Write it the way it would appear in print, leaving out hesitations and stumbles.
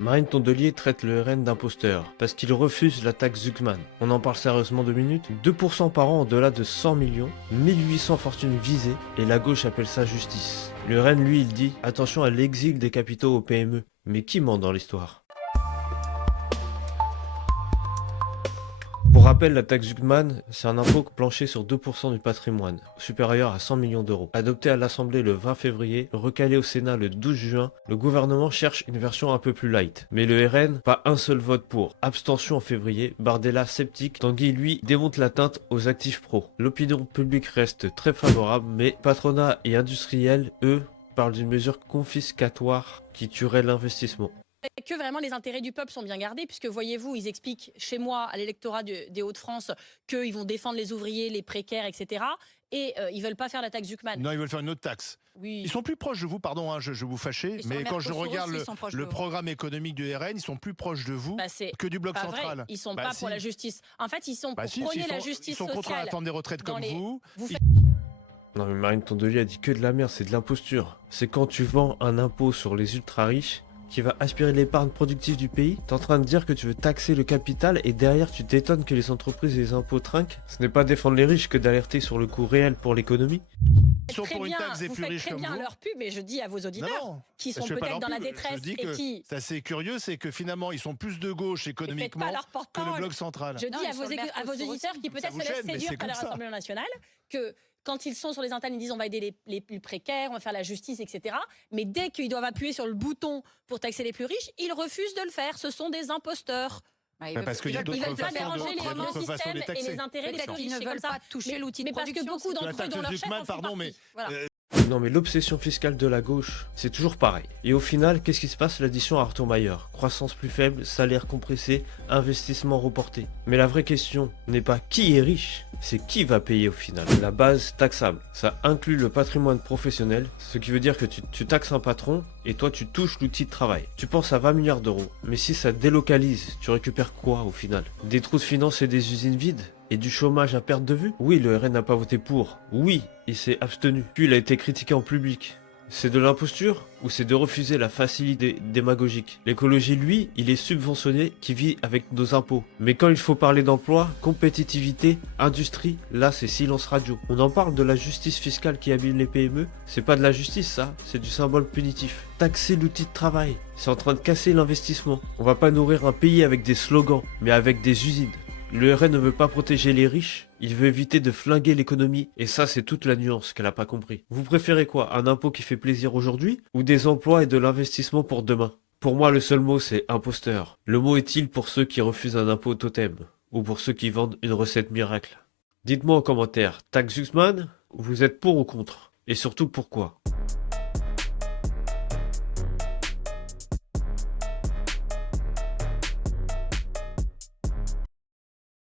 Marine Tondelier traite le RN d'imposteur parce qu'il refuse la taxe Zuckman. On en parle sérieusement 2 minutes. 2% par an au-delà de 100 millions, 1800 fortunes visées et la gauche appelle ça justice. Le RN lui il dit attention à l'exil des capitaux aux PME. Mais qui ment dans l'histoire? Pour rappel, la taxe Zuckman, c'est un impôt plancher sur 2% du patrimoine, supérieur à 100 millions d'euros. Adopté à l'Assemblée le 20 février, recalé au Sénat le 12 juin, le gouvernement cherche une version un peu plus light. Mais le RN, pas un seul vote pour. Abstention en février, Bardella sceptique, Tanguy lui démonte l'atteinte aux actifs pro. L'opinion publique reste très favorable, mais patronat et industriels, eux, parlent d'une mesure confiscatoire qui tuerait l'investissement. Que vraiment les intérêts du peuple sont bien gardés, puisque voyez-vous, ils expliquent chez moi, à l'électorat des Hauts-de-France, qu'ils vont défendre les ouvriers, les précaires, etc. Et ils veulent pas faire la taxe Zuckman. Non, ils veulent faire une autre taxe. Oui. Ils sont plus proches de vous, pardon, je vous fâcher, mais quand je regarde le programme économique du RN, ils sont plus proches de vous que du bloc central. Vrai. Ils sont pas pour la justice. En fait, ils sont pour prôner la justice sociale. Ils sont contre la réforme des retraites comme vous. Non mais Marine Tondelier a dit que de la merde, c'est de l'imposture. C'est quand tu vends un impôt sur les ultra riches qui va aspirer l'épargne productive du pays. T'es en train de dire que tu veux taxer le capital et derrière tu t'étonnes que les entreprises et les impôts trinquent. Ce n'est pas défendre les riches que d'alerter sur le coût réel pour l'économie. Ils sont pour une taxe des plus riches comme vous. Leur pub, mais je dis à vos auditeurs qui sont peut-être dans la détresse et qui... C'est assez curieux, c'est que finalement ils sont plus de gauche économiquement que le bloc central. Je dis à vos auditeurs qui peut-être se laissent séduire par la Rassemblement national que quand ils sont sur les antennes, ils disent on va aider les plus précaires, on va faire la justice, etc. Mais dès qu'ils doivent appuyer sur le bouton pour taxer les plus riches, ils refusent de le faire. Ce sont des imposteurs. Parce qu'il y a d'autres façons de les taxer. Et les intérêts des plus riches. Ils ne veulent pas toucher l'outil de production. Mais parce que beaucoup d'entre eux, dont leur chef, en font partie. Non mais l'obsession fiscale de la gauche, c'est toujours pareil. Et au final, qu'est-ce qui se passe? L'addition à Arthur Mayer. Croissance plus faible, salaire compressé, investissement reporté. Mais la vraie question n'est pas qui est riche, c'est qui va payer au final. La base taxable, ça inclut le patrimoine professionnel, ce qui veut dire que tu taxes un patron et toi tu touches l'outil de travail. Tu penses à 20 milliards d'euros, mais si ça délocalise, tu récupères quoi au final? Des trous de finance et des usines vides? Et du chômage à perte de vue? Oui, le RN n'a pas voté pour. Oui, il s'est abstenu. Puis il a été critiqué en public. C'est de l'imposture ou c'est de refuser la facilité démagogique? L'écologie, lui, il est subventionné qui vit avec nos impôts. Mais quand il faut parler d'emploi, compétitivité, industrie, là c'est silence radio. On en parle de la justice fiscale qui abîme les PME. C'est pas de la justice ça, c'est du symbole punitif. Taxer l'outil de travail, c'est en train de casser l'investissement. On va pas nourrir un pays avec des slogans, mais avec des usines. Le RN ne veut pas protéger les riches, il veut éviter de flinguer l'économie. Et ça, c'est toute la nuance qu'elle a pas compris. Vous préférez quoi? Un impôt qui fait plaisir aujourd'hui ou des emplois et de l'investissement pour demain? Pour moi, le seul mot, c'est imposteur. Le mot est-il pour ceux qui refusent un impôt totem ou pour ceux qui vendent une recette miracle? Dites-moi en commentaire, taxe Zuckman, vous êtes pour ou contre? Et surtout pourquoi?